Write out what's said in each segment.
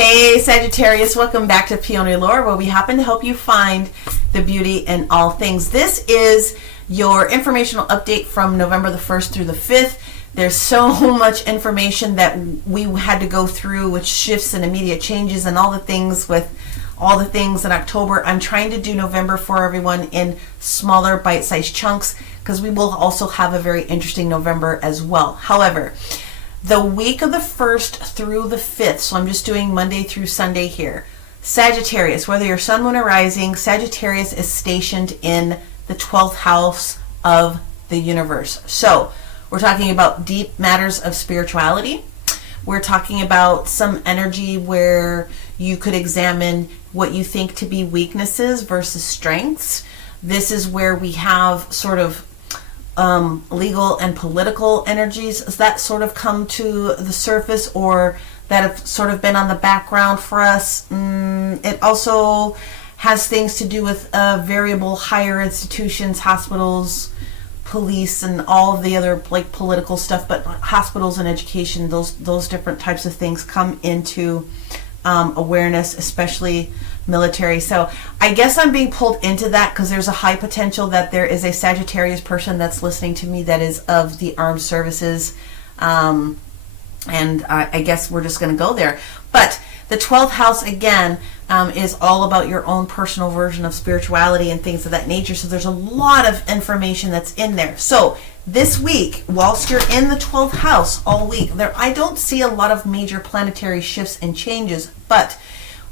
Hey Sagittarius, welcome back to Peony Lore, where we happen to help you find the beauty in all things. This is your informational update from November the 1st through the 5th. There's so much information that we had to go through with shifts and immediate changes and all the things in October. I'm trying to do November for everyone in smaller bite-sized chunks because we will also have a very interesting November as well. However, the week of the 1st through the 5th, so I'm just doing Monday through Sunday here. Sagittarius, whether you're sun, moon, or rising, Sagittarius is stationed in the 12th house of the universe. So we're talking about deep matters of spirituality. We're talking about some energy where you could examine what you think to be weaknesses versus strengths. This is where we have sort of legal and political energies that sort of come to the surface or that have sort of been on the background for us. It also has things to do with variable higher institutions, hospitals, police, and all of the other like political stuff, but hospitals and education, those different types of things come into awareness, especially military. So I guess I'm being pulled into that because there's a high potential that there is a Sagittarius person that's listening to me that is of the armed services, and I guess we're just going to go there. But the 12th house again is all about your own personal version of spirituality and things of that nature. So there's a lot of information that's in there. So this week, whilst you're in the 12th house all week, I don't see a lot of major planetary shifts and changes, but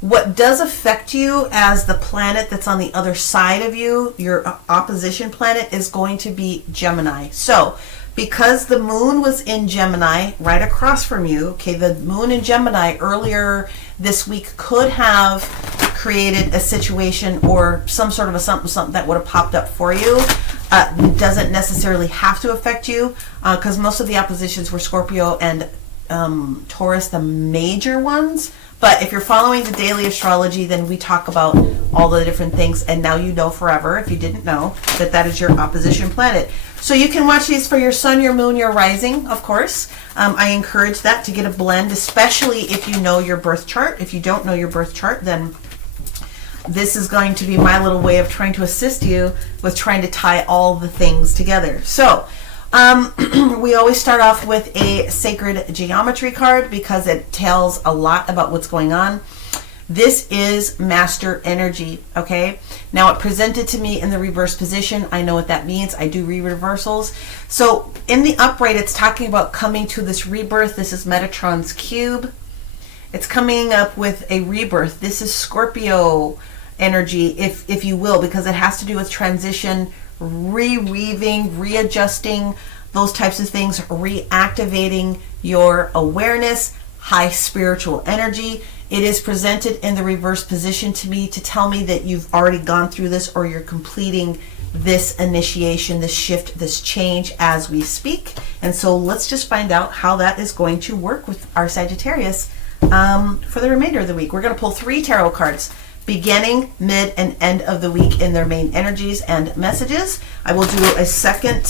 what does affect you as the planet that's on the other side of you, your opposition planet, is going to be Gemini. So because the moon was in Gemini right across from you, okay, the moon in Gemini earlier this week could have created a situation or some sort of a something that would have popped up for you. Doesn't necessarily have to affect you because most of the oppositions were Scorpio and Taurus, the major ones. But if you're following the daily astrology, then we talk about all the different things. And now you know forever, if you didn't know, that is your opposition planet. So you can watch these for your sun, your moon, your rising, of course. I encourage that to get a blend, especially if you know your birth chart. If you don't know your birth chart, then this is going to be my little way of trying to assist you with trying to tie all the things together. So we always start off with a sacred geometry card because it tells a lot about what's going on. This is master energy, okay? Now it presented to me in the reverse position. I know what that means. I do reversals. So in the upright, it's talking about coming to this rebirth. This is Metatron's cube. It's coming up with a rebirth. This is Scorpio energy, if you will, because it has to do with transition, reweaving, readjusting, those types of things, reactivating your awareness, high spiritual energy. It is presented in the reverse position to me to tell me that you've already gone through this or you're completing this initiation, this shift, this change as we speak. And so let's just find out how that is going to work with our Sagittarius for the remainder of the week. We're going to pull 3 tarot cards, beginning, mid, and end of the week in their main energies and messages. I will do a second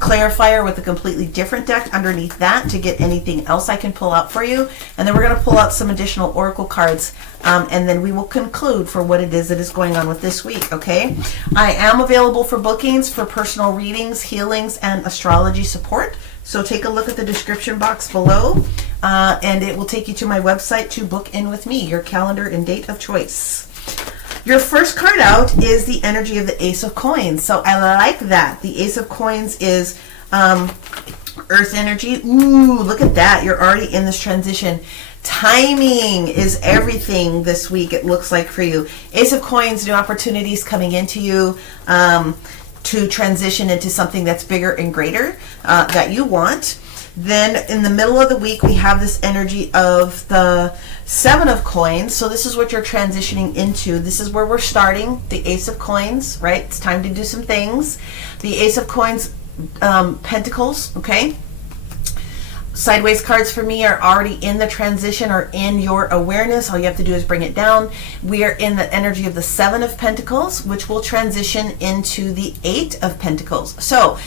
clarifier with a completely different deck underneath that to get anything else I can pull out for you. And then we're going to pull out some additional oracle cards, and then we will conclude for what it is that is going on with this week, okay? I am available for bookings for personal readings, healings, and astrology support. So take a look at the description box below, and it will take you to my website to book in with me, your calendar and date of choice. Your first card out is the energy of the Ace of Coins. So I like that. The Ace of Coins is Earth energy. Ooh, look at that. You're already in this transition. Timing is everything this week, it looks like, for you. Ace of Coins, new opportunities coming into you to transition into something that's bigger and greater that you want. Then in the middle of the week, we have this energy of the 7 of Coins. So this is what you're transitioning into. This is where we're starting, the Ace of Coins, right? It's time to do some things. The Ace of Coins, Pentacles, okay? sideways cards for me are already in the transition or in your awareness. All you have to do is bring it down. We are in the energy of the 7 of Pentacles, which will transition into the 8 of Pentacles. So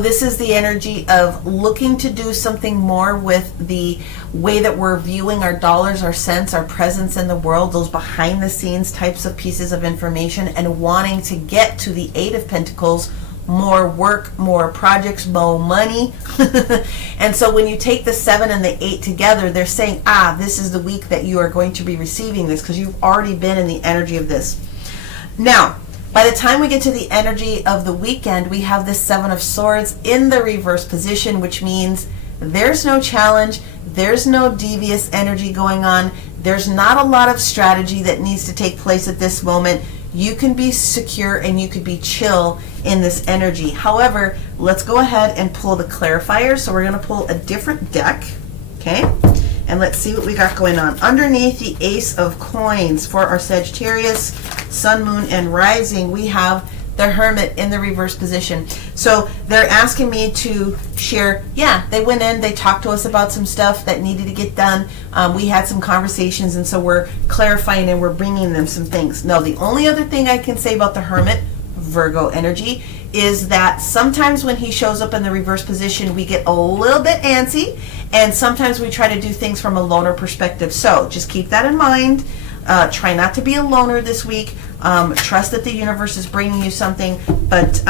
this is the energy of looking to do something more with the way that we're viewing our dollars, our cents, our presence in the world, those behind the scenes types of pieces of information, and wanting to get to the 8 of Pentacles, more work, more projects, more money. And so when you take the 7 and the 8 together, they're saying, this is the week that you are going to be receiving this, because you've already been in the energy of this. Now, by the time we get to the energy of the weekend, we have this 7 of Swords in the reverse position, which means there's no challenge, there's no devious energy going on, there's not a lot of strategy that needs to take place at this moment. You can be secure and you could be chill in this energy. However, let's go ahead and pull the clarifier. So we're going to pull a different deck, okay? And let's see what we got going on. Underneath the Ace of Coins for our Sagittarius, Sun, Moon, and Rising, we have the Hermit in the reverse position. So they're asking me to share, they went in, they talked to us about some stuff that needed to get done. We had some conversations, and so we're clarifying and we're bringing them some things. No, the only other thing I can say about the Hermit, Virgo energy, is that sometimes when he shows up in the reverse position, we get a little bit antsy, and sometimes we try to do things from a loner perspective. So just keep that in mind. Try not to be a loner this week. Trust that the universe is bringing you something, but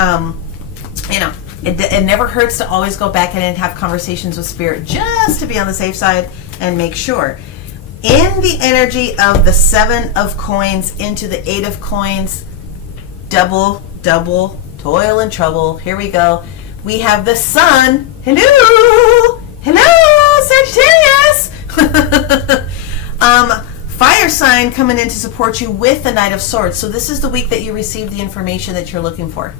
it never hurts to always go back in and have conversations with Spirit, just to be on the safe side and make sure. In the energy of the 7 of Coins into the 8 of Coins, double toil and trouble. Here we go. We have the Sun. Hello, Sagittarius. Fire sign coming in to support you with the Knight of Swords. So this is the week that you receive the information that you're looking for.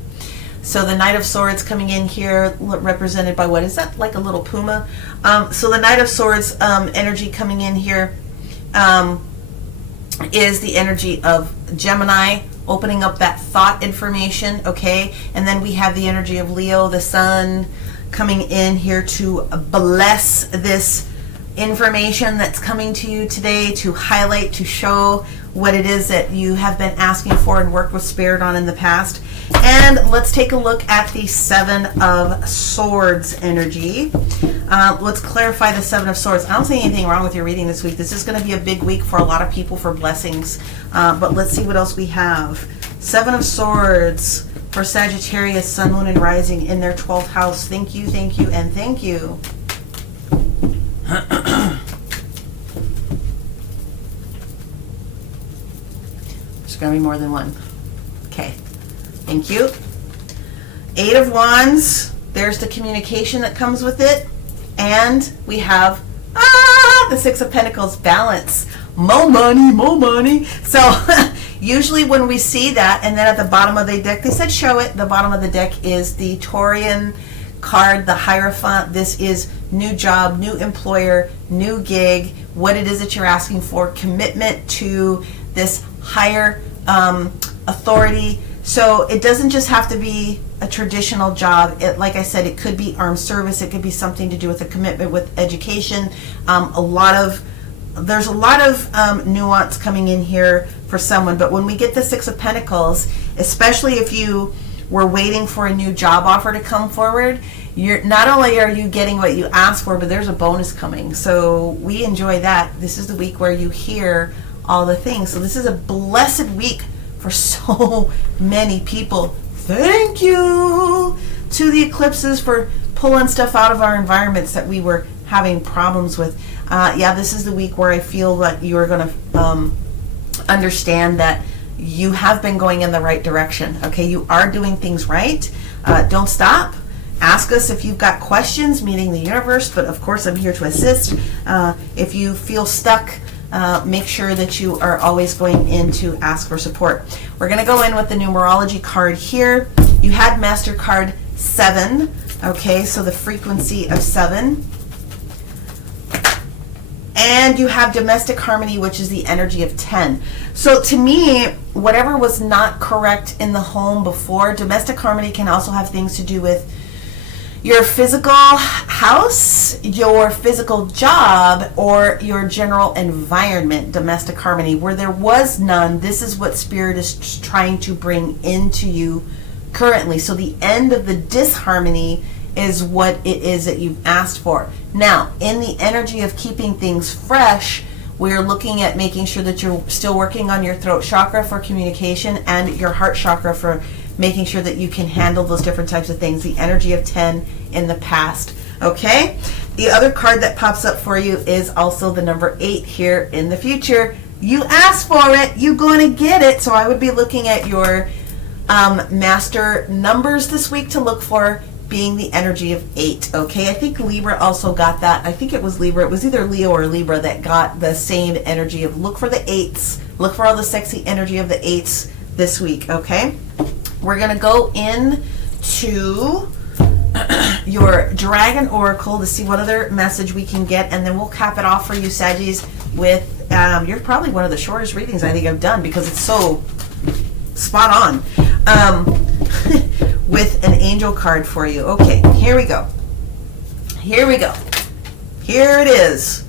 So the Knight of Swords coming in here, represented by, what is that, like a little puma? So the Knight of Swords energy coming in here is the energy of Gemini, opening up that thought information, okay? And then we have the energy of Leo, the Sun, coming in here to bless this information that's coming to you today, to highlight, to show what it is that you have been asking for and worked with Spirit on in the past. And let's take a look at the 7 of Swords energy. Let's clarify the 7 of Swords. I don't see anything wrong with your reading this week. This is going to be a big week for a lot of people for blessings. But let's see what else we have. 7 of Swords for Sagittarius, Sun, Moon, and Rising in their 12th house. Thank you, and thank you. There's going to be more than one. Okay. Thank you. 8 of Wands. There's the communication that comes with it. And we have the 6 of Pentacles, balance. More money. So usually when we see that, and then at the bottom of the deck, they said show it. The bottom of the deck is the Taurian card, the Hierophant. This is new job, new employer, new gig, what it is that you're asking for, commitment to this higher authority. So it doesn't just have to be a traditional job. Like I said, it could be armed service. It could be something to do with a commitment with education. There's a lot of nuance coming in here for someone. But when we get the 6 of Pentacles, especially if you were waiting for a new job offer to come forward, you're not only are you getting what you asked for, but there's a bonus coming. So we enjoy that. This is the week where you hear all the things. So this is a blessed week for so many people. Thank you to the eclipses for pulling stuff out of our environments that we were having problems with. This is the week where I feel that you are going to understand that you have been going in the right direction. Okay, you are doing things right. Don't stop. Ask us if you've got questions, meeting the universe, but of course I'm here to assist. If you feel stuck, make sure that you are always going in to ask for support. We're going to go in with the numerology card here. You had Master Card 7, okay, so the frequency of 7. And you have domestic harmony, which is the energy of 10. So to me, whatever was not correct in the home before, domestic harmony can also have things to do with your physical house, your physical job, or your general environment, domestic harmony. Where there was none, this is what Spirit is trying to bring into you currently. So the end of the disharmony is what it is that you've asked for. Now, in the energy of keeping things fresh, we're looking at making sure that you're still working on your throat chakra for communication and your heart chakra for making sure that you can handle those different types of things. The energy of 10 in the past. Okay? The other card that pops up for you is also the number 8 here in the future. You asked for it, you're going to get it. So I would be looking at your master numbers this week to look for, being the energy of 8. Okay, I think Libra also got that. I think it was Libra. It was either Leo or Libra that got the same energy of look for the 8s. Look for all the sexy energy of the 8s this week. Okay, we're going to go into your Dragon Oracle to see what other message we can get, and then we'll cap it off for you, Saggies, with you're probably one of the shortest readings I think I've done because it's so spot on. With an angel card for you. Okay, here we go. Here we go. Here it is.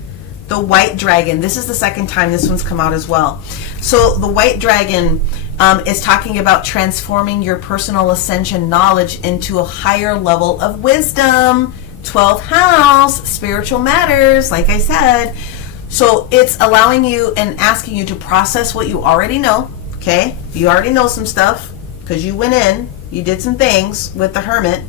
The white dragon. This is the second time this one's come out as well. So the white dragon is talking about transforming your personal ascension knowledge into a higher level of wisdom. 12th house, spiritual matters, like I said. So it's allowing you and asking you to process what you already know. Okay, you already know some stuff because you went in. You did some things with the Hermit.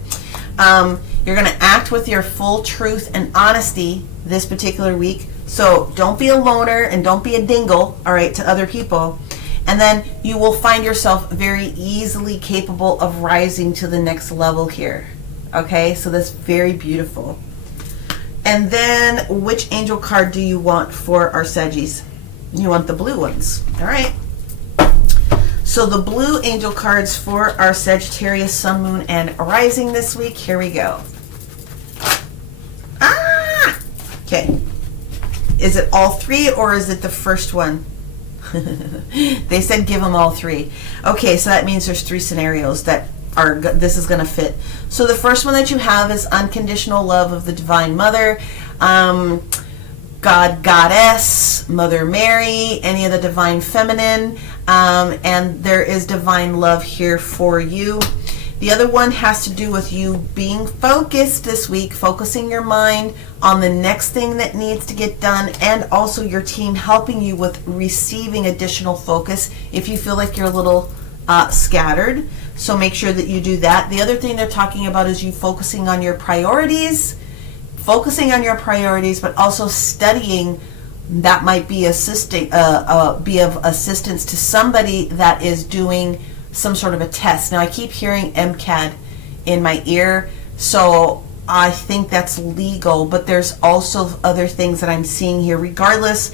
You're going to act with your full truth and honesty this particular week. So don't be a loner and don't be a dingle, all right, to other people. And then you will find yourself very easily capable of rising to the next level here. Okay, so that's very beautiful. And then which angel card do you want for our Saggies? You want the blue ones, all right. So the blue angel cards for our Sagittarius, Sun, Moon, and Rising this week. Here we go. Ah! Okay. Is it all 3 or is it the first one? They said give them all 3. Okay, so that means there's 3 scenarios that are this is going to fit. So the first one that you have is unconditional love of the Divine Mother. God, Goddess, Mother Mary, any of the Divine Feminine, and there is divine love here for you. The other one has to do with you being focused this week, focusing your mind on the next thing that needs to get done, and also your team helping you with receiving additional focus if you feel like you're a little scattered. So make sure that you do that. The other thing they're talking about is you focusing on your priorities, but also studying. That might be assisting, be of assistance to somebody that is doing some sort of a test. Now I keep hearing MCAT in my ear, so I think that's legal, but there's also other things that I'm seeing here. Regardless,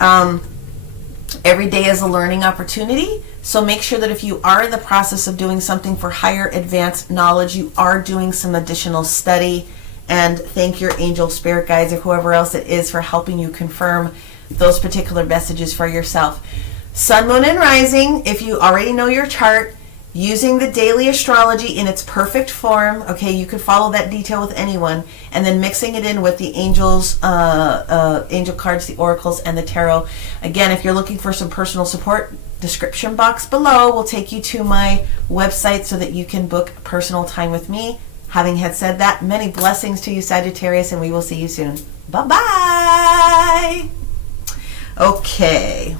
every day is a learning opportunity, so make sure that if you are in the process of doing something for higher advanced knowledge, you are doing some additional study. And thank your angel spirit guides or whoever else it is for helping you confirm those particular messages for yourself. Sun, Moon, and Rising, if you already know your chart, using the daily astrology in its perfect form, okay, you could follow that detail with anyone, and then mixing it in with the angels, angel cards, the oracles, and the tarot. Again, if you're looking for some personal support, description box below will take you to my website so that you can book personal time with me. Having had said that, many blessings to you, Sagittarius, and we will see you soon. Bye-bye. Okay.